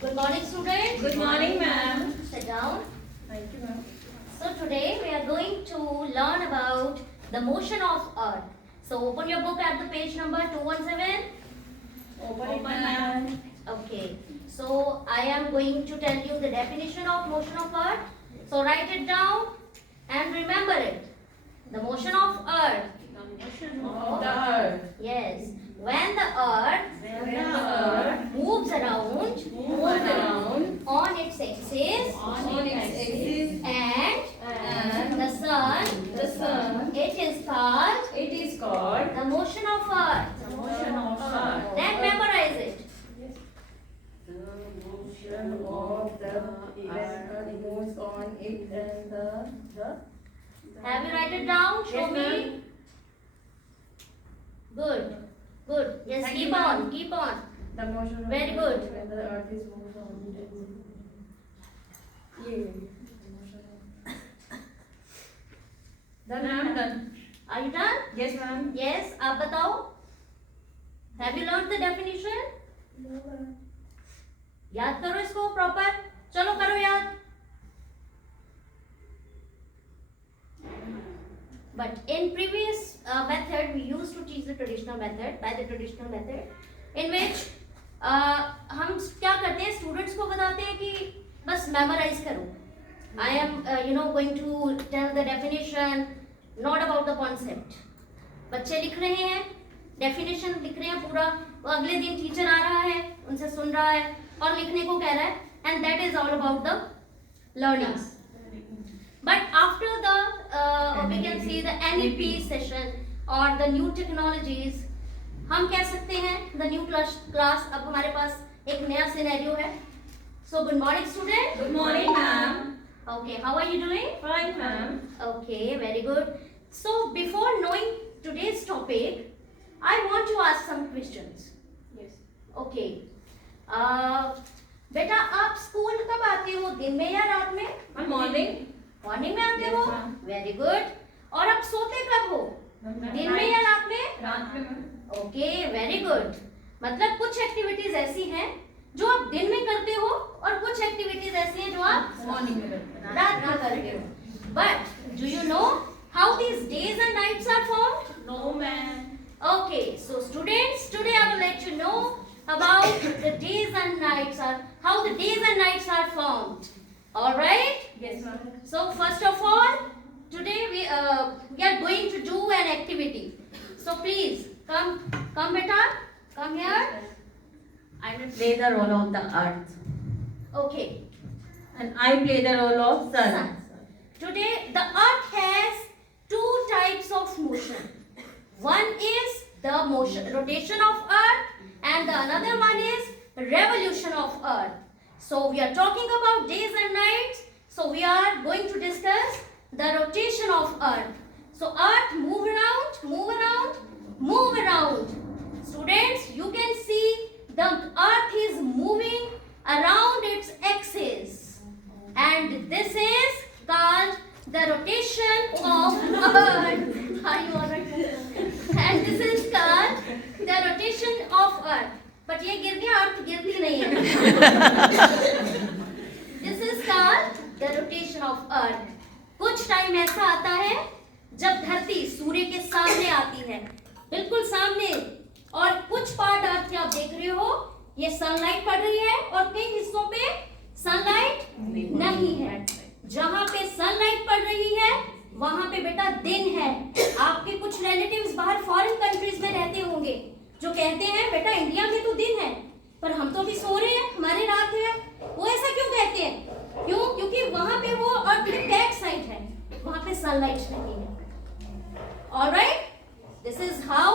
Good morning, students. Good morning, ma'am. Sit down. Thank you, ma'am. So today we are going to learn about the motion of Earth. So open your book at the page number 217. Open it, ma'am. Okay. So I am going to tell you the definition of motion of Earth. So write it down and remember it. The motion of Earth. Of the earth. Yes. When the Earth When the earth moves around moves around on its axis on its axis and the the sun, it is called the motion of Earth. the motion of earth. Then memorize it. The motion of the earth moves on it and the Have you write it down? Show Yes, me. ma'am. Good. Good. Yes, Thank keep you, on. ma'am. Keep on. the motion of Very the good. earth when the earth is moved on it. Done, ma'am. Done. Are you done? Yes, ma'am. Yes. आप बताओ. Have you learned the definition? याद करो इसको proper. चलो करो याद. But in previous method, we used to teach the traditional method, by the traditional method, in which हम क्या करते हैं, स्टूडेंट्स को बताते हैं कि बस मेमोराइज करो. I am, going to tell the definition, not about the concept. बच्चे लिख रहे हैं, definition लिख रहे हैं पूरा. वो अगले दिन टीचर आ रहा है, उनसे सुन रहा है और लिखने को कह रहा है, and that is all about the learning. But after the we can see the NEP session or the new technologies, हम कह सकते हैं the new class अब हमारे पास एक नया सिनेरियो है. So good morning student. Good morning, ma'am. Okay, how are you doing? Fine, ma'am. Okay, very good. So before knowing today's topic, I want to ask some questions. Yes. Okay. बेटा आप school कब आते हो, दिन में या रात में? Morning. मॉर्निंग में आते Yes, हो? ma'am. Very good. और आप सोते कब हो, दिन में या रात में? रात में, ma'am. Okay, very good. मतलब कुछ एक्टिविटीज ऐसी हैं जो आप दिन में करते हो और कुछ एक्टिविटीज ऐसी हैं जो आप Morning में करते हैं. रात में करते हो. But do you know how these days and nights are formed? No, ma'am. Okay, so students, today I will let you know about the days and nights are, how the days and nights are formed. All right? Yes, ma'am. So first of all, today we are going to do an activity. So please come beta, come here. I will play the role of the earth Okay. and I play the role of sun. Sun. Today the earth has two types of motion. One is the motion, rotation of earth, and the another one is revolution of earth. So we are talking about days and nights. So we are going to discuss the rotation of earth. So earth move around, move around, move around. Students, you can see the earth is moving around its axis. And this is called the rotation of earth. Are you alright? And this is called the rotation of earth. But ये गिर गया, अर्थ गिरती नहीं है. This is called the rotation of earth. कुछ time ऐसा आता है जब धरती सूर्य के सामने आती है, बिल्कुल सामने, और कुछ पार्ट अर्थ के आप देख रहे हो, ये सनलाइट पड़ रही है और कई हिस्सों पे सनलाइट नहीं है. जहाँ पे सनलाइट पड़ रही है वहाँ पे बेटा दिन है. आपके कुछ रिलेटिव्स बाहर फॉरेन कंट्रीज में रहते होंगे जो कहते हैं बेटा इंडिया में तो दिन है पर हम तो अभी सो रहे हैं, हमारी रात है. वो ऐसा क्यों कहते हैं? क्यों? क्योंकि वहाँ पे वो अर्थ के बैक साइड है, वहाँ पे सनलाइट नहीं है. Alright? This is how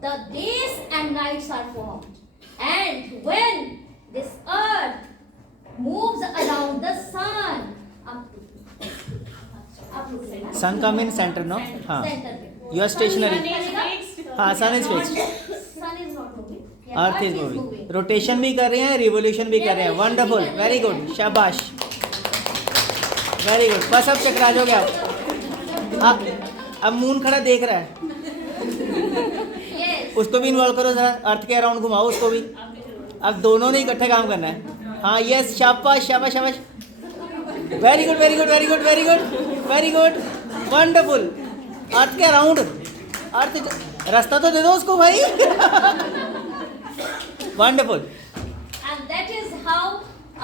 the days and nights are formed. And when this earth moves around the sun, Sun come in center, no? हाँ. You are stationary. हाँ, sun is fixed. Sun is not moving. Earth is moving. Rotation भी कर रहे हैं, revolution भी कर रहे हैं. Wonderful, very good, शाबाश. Very good. बस अब चक्रा हो गया. अब मून खड़ा देख रहा है. Yes. उसको भी इन्वॉल्व करो जरा, अर्थ के अराउंड घुमाओ उसको भी. अब दोनों ने इकट्ठे काम करना है. हाँ यस शाबाश शाबाश शाबाश very good very good very good very good very good wonderful earth के अराउंड अर्थ रास्ता तो दे दो उसको भाई wonderful And that is how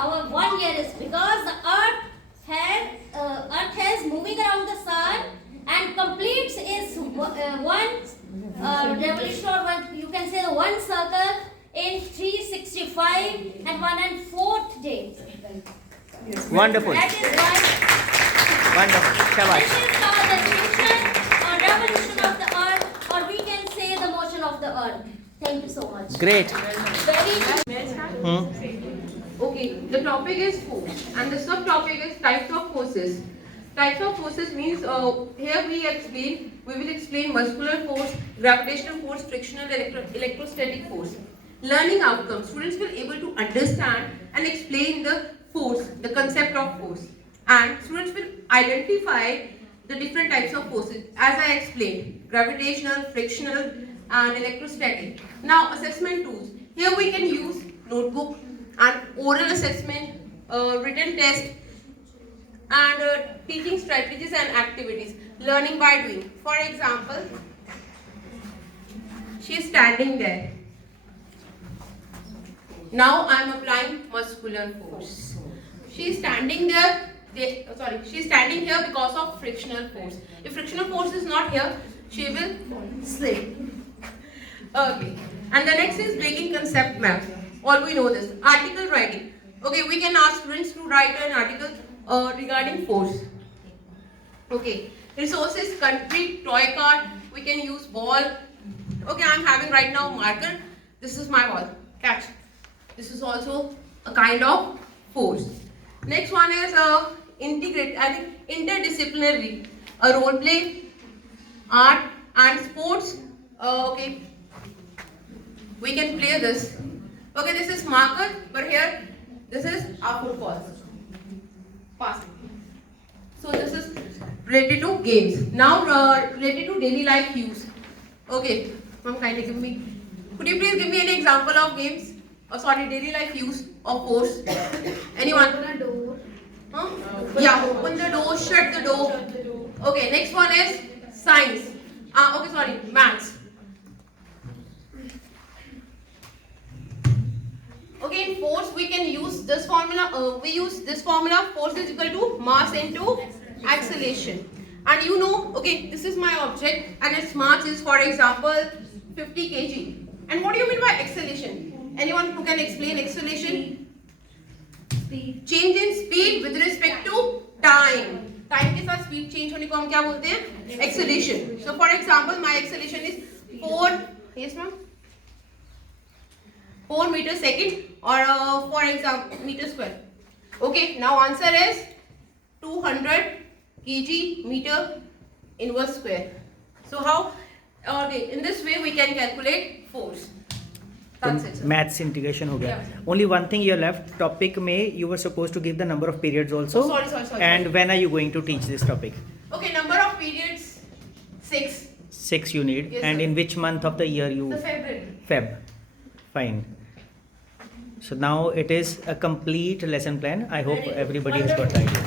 our 1 year is, because the earth has moving around the sun and completes its one revolution, or one, you can say the one circle in 365 and 1/4 days. Wonderful That is why wonderful शाबाश this is called the rotation or revolution of the earth, or we can say the motion of the earth. Thank you so much. Great Okay, the topic is force and the subtopic is types of forces. Types of forces means here we will explain muscular force, gravitational force, frictional, electrostatic force. Learning outcomes. Students will able to understand and explain the force, the concept of force, and students will identify the different types of forces as I explained: gravitational, frictional, and electrostatic. Now assessment tools. Here we can use notebook and oral assessment, written test, and teaching strategies and activities. Learning by doing. For example, she is standing there. Now I am applying muscular force. She is standing there. She is standing here because of frictional force. If frictional force is not here, she will slip. Okay. And the next is breaking concept map. All we know this. Article writing. Okay, we can ask students to write an article regarding force. Okay. Resources, country, toy card. We can use ball. Okay, I am having right now marker. This is my ball. Catch. This is also a kind of force. Next one is interdisciplinary. A role play, art and sports. Okay. We can play this. Okay, this is marker, but here this is our football. Passing. So this is related to games. Now related to daily life use. Okay, ma'am, kindly give me. Could you please give me any example of games? Daily life use of force. Anyone? Open a door. Huh? Yeah, open the door, shut the door. Okay, next one is science. Maths. Okay, in force we can use this formula. We use this formula: force is equal to mass into acceleration. And you know, okay, this is my object, and its mass is, for example, 50 kg. And what do you mean by acceleration? Anyone who can explain acceleration? Speed. Change in speed with respect to time. Time के साथ speed change होने को हम क्या बोलते हैं? Acceleration. So, for example, my acceleration is 4. Yes, ma'am. 4 meters second, or for example meter square. Okay, now answer is 200 kg meter inverse square. So how? Okay, in this way we can calculate force. That's it, sir. Maths integration हो गया Yeah. Only one thing you left topic में you were suppose to give the number of periods also Oh, sorry. And when are you going to teach this topic Okay, number of periods 6. 6 you need. Yes, and sir. in which month of the year you The February. Feb. Fine. So now it is a complete lesson plan. I hope everybody has got the idea.